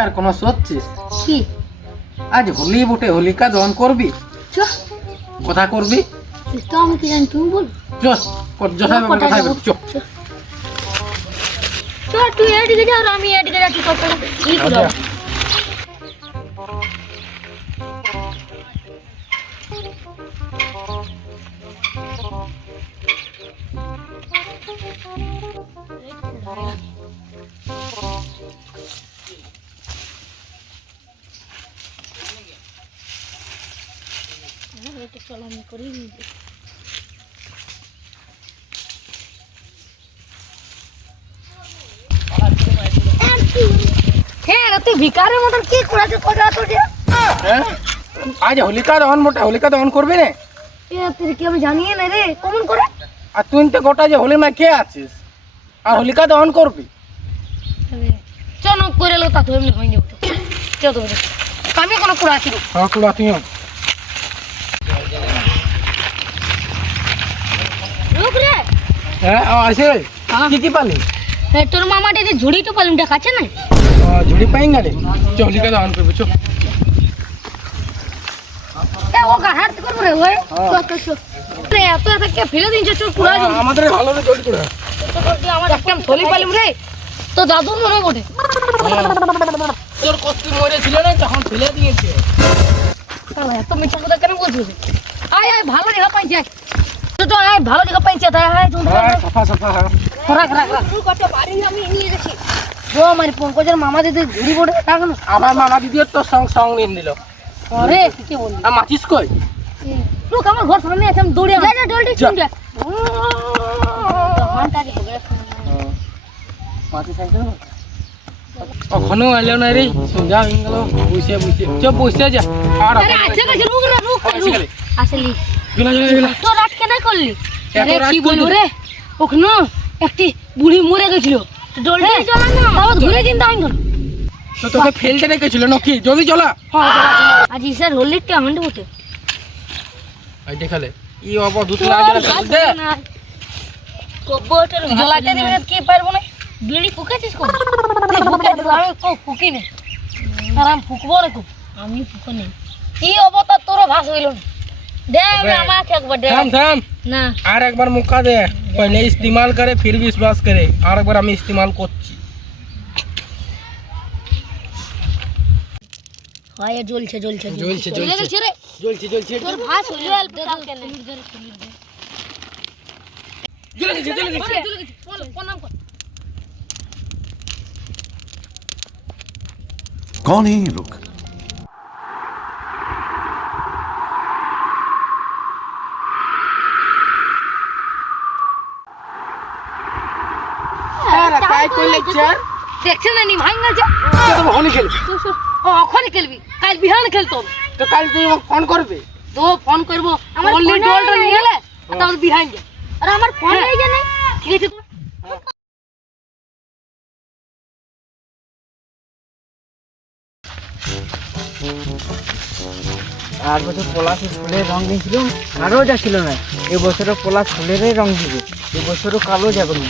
আর কোন সচ্ছিস কি আজ হোলি বটে, হোলিকা দহন করবি? চ কথা করবি? তো আমি কি জানি, তুমি বল। চল কথা বলবি, চল। তো তুই এদিকে যা আর আমি এদিকে যাচ্ছি, কথা কি করব? এটা চলো আমি করি। হ্যাঁ তুই ভিকারের মতন কি করেছিস কথা তো যে? হ্যাঁ আজ হোলিকা দহন বটে, হোলিকা দহন করবি না? এ তুই কি আমি জানিয়ে না রে, কমন করে। আর তুই তো গোটা যে হোলি মা কে আছিস আর হোলিকা দহন করবি? চলো করে লো তা তো এমনি হয়নি। চল তো আমি কোনো করে আছি। হ্যাঁ কুলা তুইও রুক রে। হ্যাঁ আসে কি পালি? তোর মামাটা যে ঝুড়ি তো পালুম দেখাচ্ছে না। ঝুড়ি পাই গেলে চল হোলিকা দহন করবি, চল। এ ও হাত করব রে ওই তো তো তো রে এত এত কে ফেলে দিনছে, চল পুরা দিন আমাদের ভালো রে, জলদি করে। তো আমার একটা থলি পালুম রে, তো দাদু মনে বটে। তোর কষ্ট মরে ছিল না, তখন ফেলে দিয়েছে। শালা এত মিঠা কথা কেন বলছিস? আয় আয় ভালো দেখা পাইছে, তো তো আয় ভালো দেখা পাইছে, তাই আয় তুমি সাফা সাফা। রাখ রাখ রাখ তুই কত বাড়ি আমি নিয়ে গেছি। ও আমার পঙ্কজের মামা দিদি ঝুড়ি বটে রাখ না। আমার মামা দিদির তো সং নিন দিল। আরে কি বললি? আর মাচিস কই? লোক আমার ঘর সামনে আছে, আমি দৌড়ে যা জলদি শুন যা। ঘন্টা দি হবে। মাচিস আইছে না? ওখানেও আইলো না রে, সন্ধ্যা হয়ে গেল। বসে যা। আর আরে আছে না, রুক না রুক আসলি গেলা তো রাত কেন করলি? আরে কি বলবো রে, ওখানে একটি বুড়ি মরে গেছিল, তো জলদি চলা না, তাও ঘুরে দিন তাই না। তো তোকে ফেলতে রেখেছিল নাকি? জলদি চলা। আজ স্যার হোলিটা আমাদের বটে। এই দেখালে ই অব দুধ না গেলে চল দে। কবুতর জ্বলাতে দিবে কি পারবো না। বিড়ি ফুকেছিস কো? ফুকে আমি কো ফুকি না। আর আমি ফুকবো রে কো? আমি ফুকো নেই। কি অবতা তোর ভাস হইল না। दे আমাকে একবার দে। থাম না আর একবার মুকা দে। पहले इस्तेमाल करे फिर विश्वास करे। আর একবার আমি ইস্তেমাল করছি। হয় জ্বলছে রে জ্বলছে তোর ভাস হইল অল্প কালকে না। জ্বলে গেছে প্রণাম কর। कौन है ये लोग? তাই কই লেকচার দেখছেন না নি ভাঙা যা। তো হোলি খেল। ও ওখানে খেলবি, কাল বিহান খেলতো। তো কাল তুই ফোন করবি। তো ফোন করব, আমার ডলটা নিয়ে এলে তারপর বিহান যা। আর আমার ফোন এই যে নাই, ঠিক আছে? আর বছর পলাশ ফুলের রং দিয়েছিলাম, কালো যা ছিল না। এবছরও পলাশ ফুলেরই রং দিবে, এবছরও কালো যাবে না।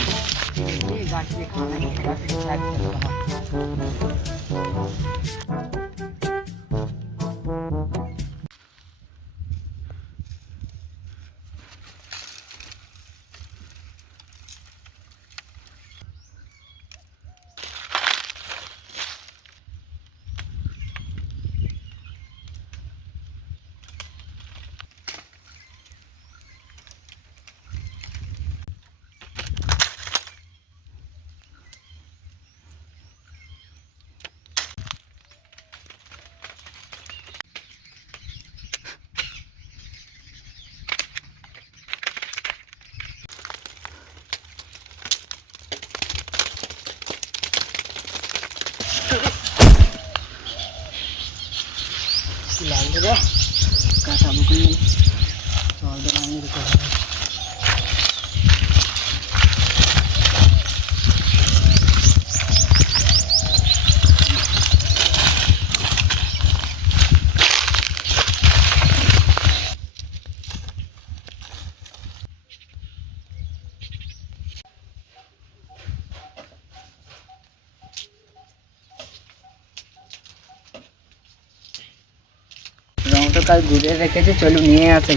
কাল ঘুরে রেখেছে, চলো নিয়ে আসে।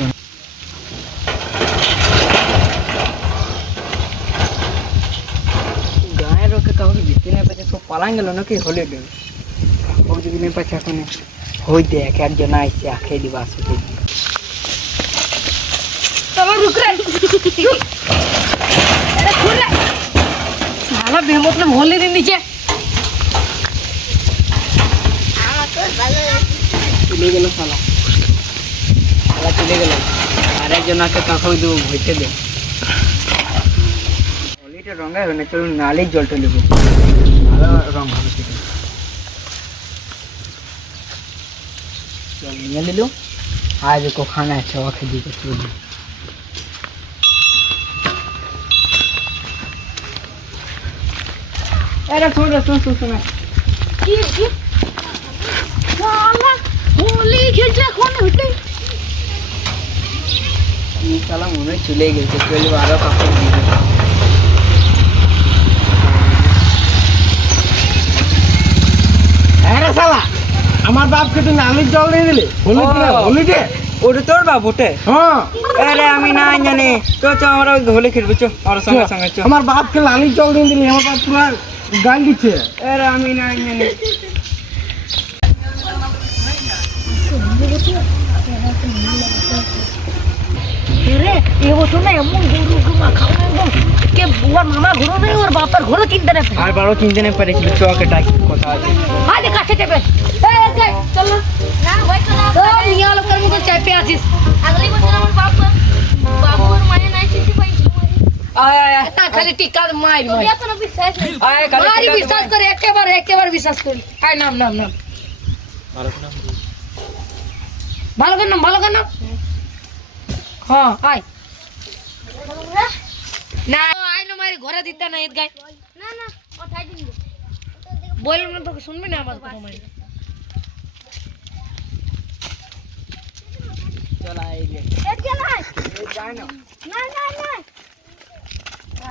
গায়ের ওকে কাউকে দিতে না পারছে, সব পালান গেল নাকি হলিডে। ও যদি নেই পাচ্ছে এখন হই দেখ একজন আইসে খেয়ে দিবা আসে। चलो रुक रे अरे खुल रे साला मतलब होली दिन नीचे চলে গেল শালা, শালা চলে গেল। আর একজন আকে কাকাও দেবো ভইতে দে। হোলিটা রঙাই হবে না, চলুন নালেই জলটা নেবো, ভালো রং হবে সেটা। চল নিয়ে নিল। आज को खाना है चवा खेदी को चूड़ी। अरे थोड़ा सुन की साला होली खेलते कौन होते ये साला मुने चले गए थे, चल बारो काफी दिए। अरे साला আমার বাপকে তুই নালির জল দিয়ে দিলি হোলিতে। ওটা তোর বাপ ওটে? হ্যাঁ। আরে আমি না জানি তো, চ আমরা হোলি খেলবো, চ আমার সঙ্গে সঙ্গে চ। আমার বাপকে নালির জল দিয়ে দিলি, আমার বাপ পুরো গাল দিচ্ছে। আরে আমি না জানি। अरे ये वो सुन ना एमन गुरु को माखा एकदम के बुआ मामा गुरु नहीं और बापर गुरु चिंता नहीं আর বারো চিনতে নেই পারে ছিল, চকে ডাকি কথা আছে। हां देखा छे पे ए चल ना भाई चला तो निया लोग कर मुको चाय पे आছিস अगली बছর আমার বাবুর মায়ে নাই চিনতে পাইছিল আয় আয় তা খালি টিকা মার আয় কালে মারি বিশ্বাস করে একেবারে বিশ্বাস করি আয় নাম ভালো করে নাম হ্যাঁ আয় না আয় না মারি ঘরে দিতে না ঈদ গায় না ওঠাই দিন বললাম না তোকে শুনবি না আমার কথা মারি চল আয় রে এক জানাই যাই না না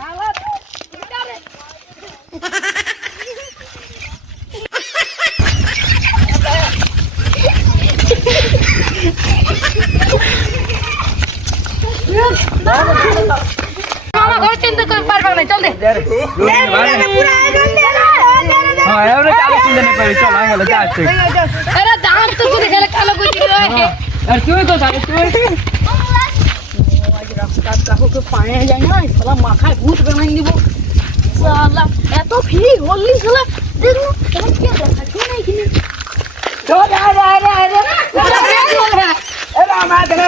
আলা এটা রে মামা ঘর চিন্তা করে পারবে না চল দে পুরো আয়োজন দে না হ্যাঁ এবারে কালে চিনতে নেই পারে, চল আয় গেল যা আছে। আরে দাম তো করে গেলে কালো কই দিলো আর তুই তো জানিস তুই আজ রাস্তা কাকুকে পায়ে যায় না, শালা মাথায় ভূত বানাই দিব। সালা এত ফ্রি হলি শালা দেখো তোমার কি দেখাচ্ছ না এখানে চল আরে এরা আমার ধরে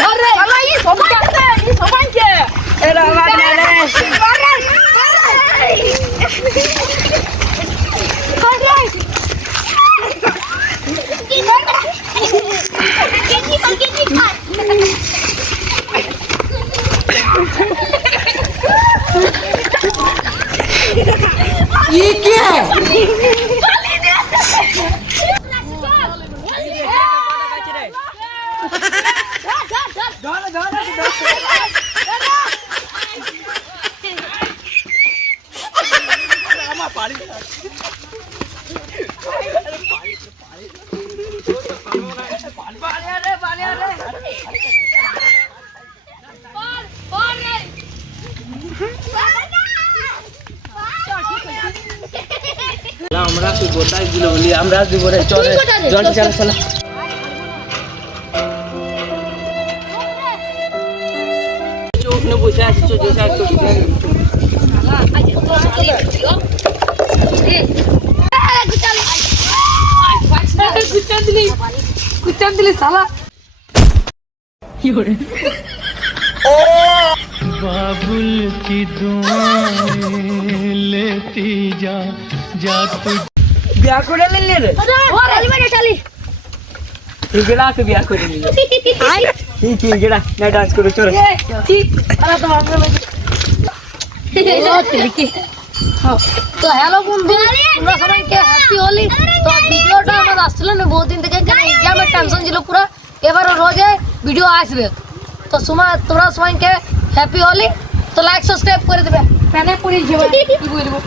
ধরে শালা এই সবাইকে এরা আমার ধরে ये क्या है? আমরা কি গোটাই দিল বলি, আমরা দিব রে। চল জল চল চল। চোখ নে বসে আছিস, চল যেসা একটু कुछ दिली साला बाबुल की दुआएं लेती जा तू। বিয়া করে নিলে রে? और हेलमेट चाली তুই গেলা তো বিয়া করে নিলে। आई ঠিক ঠিক গেলা না ডান্স করো চল। ठीक अरे तो हमने लो तिलकी তো হ্যালো বন্ধু তোমরা সবাইকে হ্যাপি হোলি। তো ভিডিওটা আমার আসছিল না বহুত দিন থেকে, কারণ এক্সামের টেনশন ছিল পুরো। এবারে রোজে ভিডিও আসবে, তো তোমরা সবাইকে হ্যাপি হোলি। তো লাইক সাবস্ক্রাইব করে দেবে, ফ্যানে পড়ে যাবে কি বলবো।